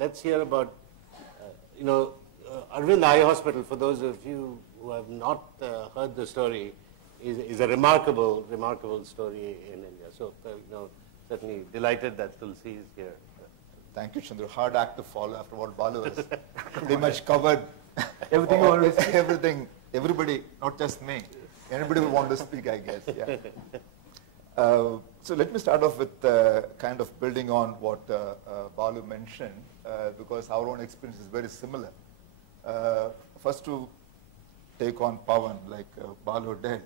let's hear about, Arvind Eye Hospital, for those of you who have not heard the story, is a remarkable story in India. So, certainly delighted that Tulsi is here. Thank you, Chandru. Hard act to follow after what Balu has pretty much covered. Everything. Everybody, not just me. Anybody will want to speak, I guess. Yeah. So let me start off with kind of building on what Balu mentioned, because our own experience is very similar. First to take on Pawan, like Balu did.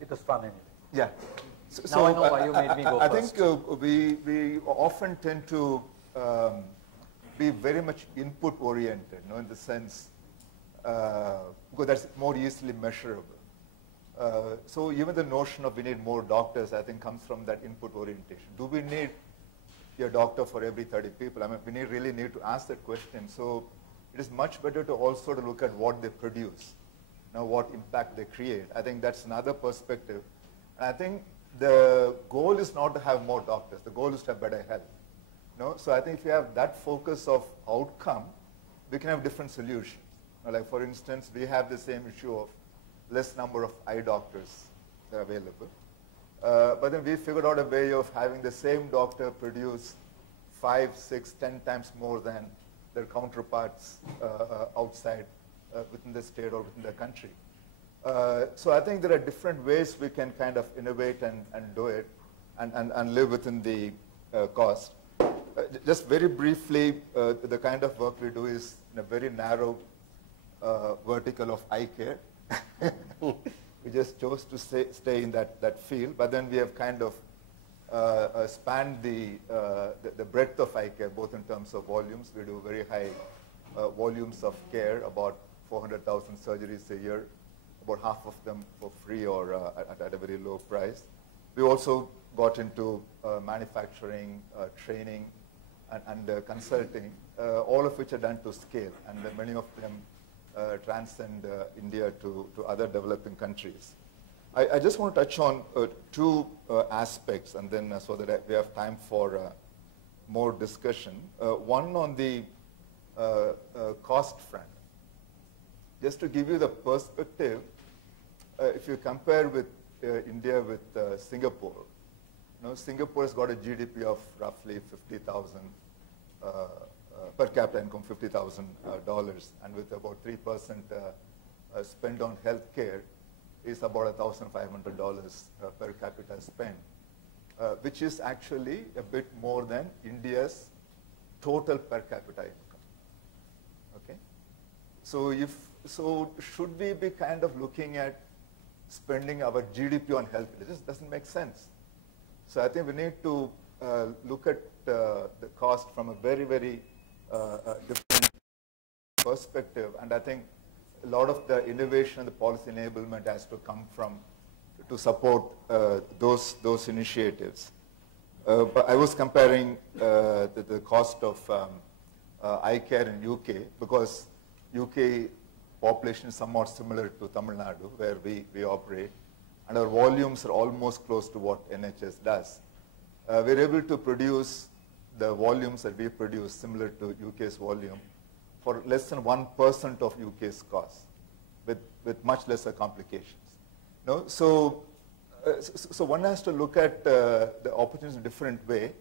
It was fun anyway. Yeah. Now I know why you made me go I first. think we often tend to be very much input oriented, in the sense, because that's more easily measurable. So even the notion of we need more doctors, I think, comes from that input orientation. Do we need a doctor for every 30 people? I mean, we really need to ask that question. So it is much better to also to look at what they produce, what impact they create. I think that's another perspective. And I think the goal is not to have more doctors. The goal is to have better health. So I think if you have that focus of outcome, we can have different solutions. Like for instance, we have the same issue of less number of eye doctors that are available. But then we figured out a way of having the same doctor produce 5, 6, 10 times more than their counterparts outside within the state or within the country. So I think there are different ways we can kind of innovate and do it and live within the cost. Just very briefly, the kind of work we do is in a very narrow vertical of eye care. We just chose to stay in that field, but then we have kind of spanned the breadth of eye care, both in terms of volumes. We do very high volumes of care, about 400,000 surgeries a year, about half of them for free or at a very low price. We also got into manufacturing, training, and consulting, all of which are done to scale, and many of them transcend India to other developing countries. I just want to touch on two aspects, and then so that we have time for more discussion. One on the cost front. Just to give you the perspective, if you compare with India with Singapore, Singapore has got a GDP of roughly 50,000 per capita income, $50,000, and with about 3% spend on healthcare, is about $1,500 per capita spend, which is actually a bit more than India's total per capita income. Okay, so should we be kind of looking at spending our GDP on health? It just doesn't make sense. So I think we need to look at the cost from a very, very different perspective, and I think a lot of the innovation and the policy enablement has to come from to support those initiatives. But I was comparing the cost of eye care in UK, because UK population is somewhat similar to Tamil Nadu, where we operate, and our volumes are almost close to what NHS does. We're able to produce the volumes that we produce similar to UK's volume for less than 1% of UK's cost, with much lesser complications. So one has to look at the opportunities in a different way.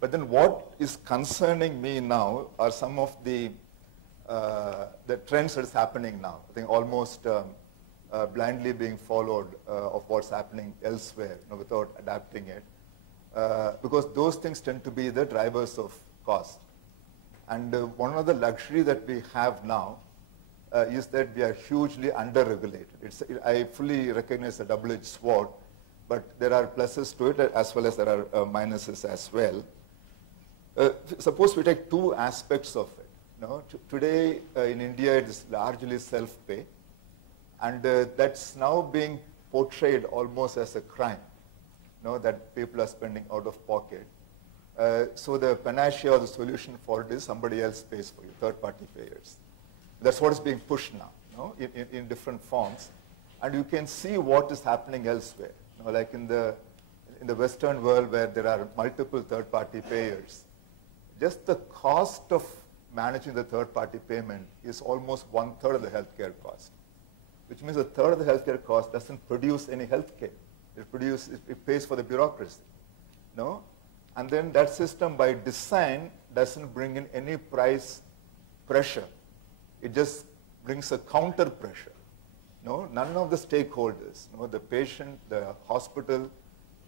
But then what is concerning me now are some of the trends that is happening now. I think almost blindly being followed of what's happening elsewhere, without adapting it. Because those things tend to be the drivers of cost. And one of the luxury that we have now is that we are hugely under-regulated. I fully recognize a double-edged sword, but there are pluses to it as well as there are minuses as well. Suppose we take two aspects of it. Today in India it is largely self-pay, and that's now being portrayed almost as a crime, that people are spending out of pocket. So the panacea or the solution for it is somebody else pays for you, third-party payers. That's what is being pushed now, in different forms. And you can see what is happening elsewhere. Like in in the Western world where there are multiple third-party payers, just the cost of managing the third-party payment is almost 1/3 of the healthcare cost, which means 1/3 of the healthcare cost doesn't produce any healthcare. It pays for the bureaucracy, no? And then that system by design doesn't bring in any price pressure. It just brings a counter pressure. No, none of the stakeholders, no, the patient, the hospital,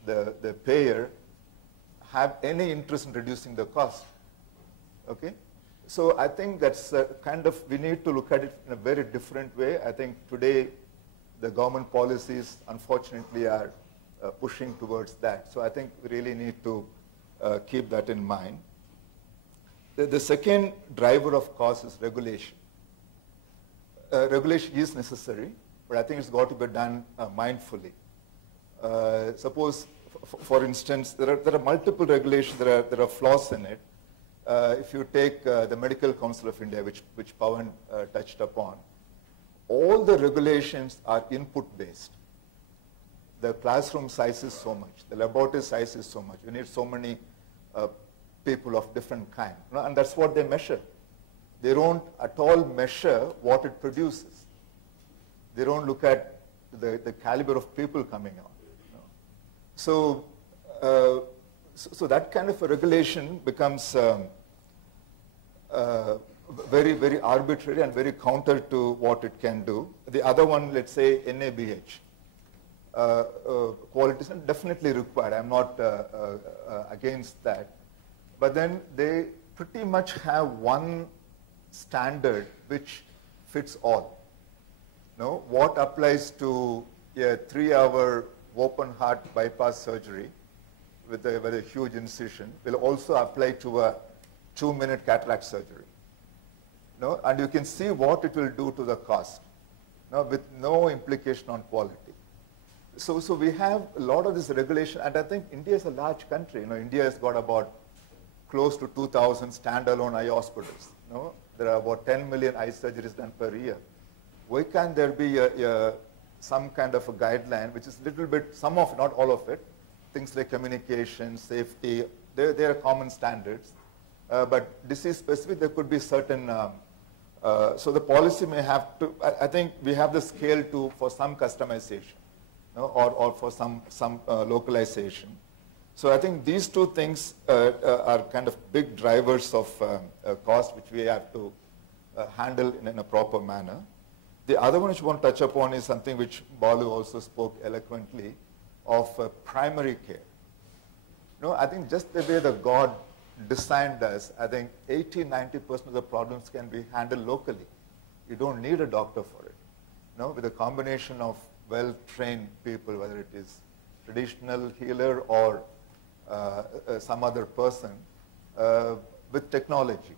the payer, have any interest in reducing the cost. Okay? So I think that's we need to look at it in a very different way. I think today the government policies, unfortunately, are pushing towards that. So I think we really need to keep that in mind. The second driver of cost is regulation. Regulation is necessary, but I think it's got to be done mindfully. Suppose, for instance, there are multiple regulations, there are flaws in it. If you take the Medical Council of India, which Pawan touched upon, all the regulations are input-based. The classroom size is so much, the laboratory size is so much. You need so many people of different kind, and that's what they measure. They don't at all measure what it produces. They don't look at the caliber of people coming out. So that kind of a regulation becomes very, very arbitrary and very counter to what it can do. The other one, let's say NABH. Quality is definitely required. I'm not against that. But then they pretty much have one standard which fits all. No? What applies to a 3-hour open heart bypass surgery with a huge incision will also apply to a 2-minute cataract surgery. No? And you can see what it will do to the cost, no? With no implication on quality. So we have a lot of this regulation, and I think India is a large country. India has got about close to 2,000 standalone eye hospitals. No? There are about 10 million eye surgeries done per year. Why can't there be some kind of a guideline, which is a little bit, some of it, not all of it, things like communication, safety, they are common standards. But disease specific, there could be certain, so the policy may have to, I think we have the scale for some customization, no? or for some localization. So I think these two things are kind of big drivers of cost, which we have to handle in a proper manner. The other one which I want to touch upon is something which Balu also spoke eloquently of primary care. I think just the way the God designed us, I think 80–90% of the problems can be handled locally. You don't need a doctor for it. With a combination of well-trained people, whether it is traditional healer or some other person, with technology.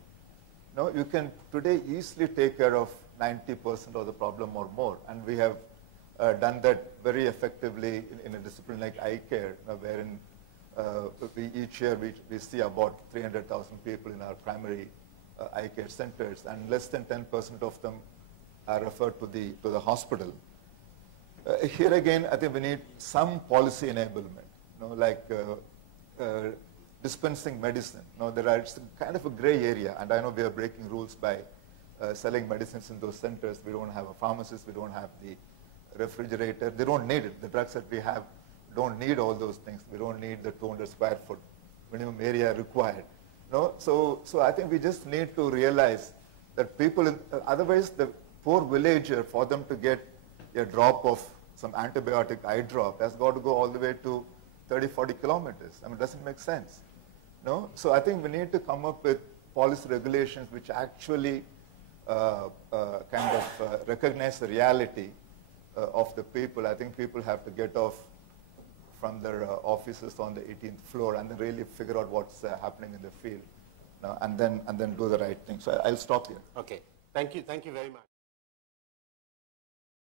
You can today easily take care of 90% of the problem or more, and we have done that very effectively in a discipline like eye care, wherein each year we see about 300,000 people in our primary eye care centers, and less than 10% of them are referred to the hospital. Here again, I think we need some policy enablement, like dispensing medicine. It's kind of a gray area, and I know we are breaking rules by selling medicines in those centers. We don't have a pharmacist, we don't have the refrigerator. They don't need it. The drugs that we have don't need all those things. We don't need the 200 square foot minimum area required. So I think we just need to realize that people, otherwise the poor villager, for them to get a drop of some antibiotic eye drop, has got to go all the way to 30–40 kilometers. I mean, it doesn't make sense. So I think we need to come up with policy regulations which actually recognize the reality of the people. I think people have to get off from their offices on the 18th floor and then really figure out what's happening in the field, and then do the right thing. So I'll stop here. Okay. Thank you very much.